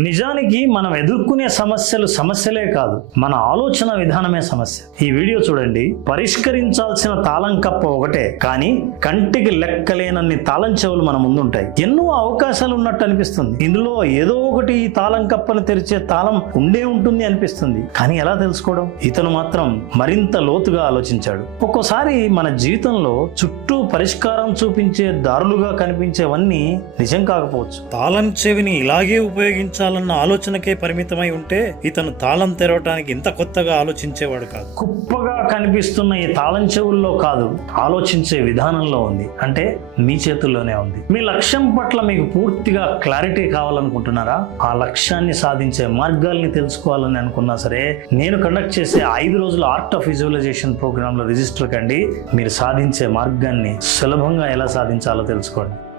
నిజానికి మనం ఎదుర్కొనే సమస్యలు సమస్యలే కాదు మన ఆలోచన విధానమే సమస్య. ఈ వీడియో చూడండి పరిష్కరించాల్సిన తాళం కప్ప ఒకటే కానీ కంటికి లెక్కలేనన్ని తాళం చెవులు మన ముందుంటాయి. ఎన్నో అవకాశాలు ఉన్నట్టు అనిపిస్తుంది. ఇందులో ఏదో ఒకటి ఈ తాళం కప్పను తెరిచే తాళం ఉండే ఉంటుంది అనిపిస్తుంది. కానీ ఎలా తెలుసుకోవడం? ఇతను మాత్రం మరింత లోతుగా ఆలోచించాడు. ఒక్కోసారి మన జీవితంలో చుట్టూ పరిష్కారం చూపించే దారులుగా కనిపించేవన్నీ నిజం కాకపోవచ్చు. తాళం చెవిని ఇలాగే ఉపయోగించాలి చేయాలన్న ఆలోచనకే పరిమితమై ఉంటే ఇతను తాళం తెరవటానికి ఇంత కొత్తగా ఆలోచించేవాడు కాదు. కుప్పగా కనిపిస్తున్న ఈ తాళం చెవుల్లో కాదు ఆలోచించే విధానంలో ఉంది. అంటే మీ చేతుల్లోనే ఉంది. మీ లక్ష్యం పట్ల మీకు పూర్తిగా క్లారిటీ కావాలనుకుంటున్నారా? ఆ లక్ష్యాన్ని సాధించే మార్గాల్ని తెలుసుకోవాలని అనుకున్నా సరే నేను కండక్ట్ చేసే ఐదు రోజుల ఆర్ట్ ఆఫ్ విజువలైజేషన్ ప్రోగ్రాంలో రిజిస్టర్ కండి. మీరు సాధించే మార్గాన్ని సులభంగా ఎలా సాధించాలో తెలుసుకోండి.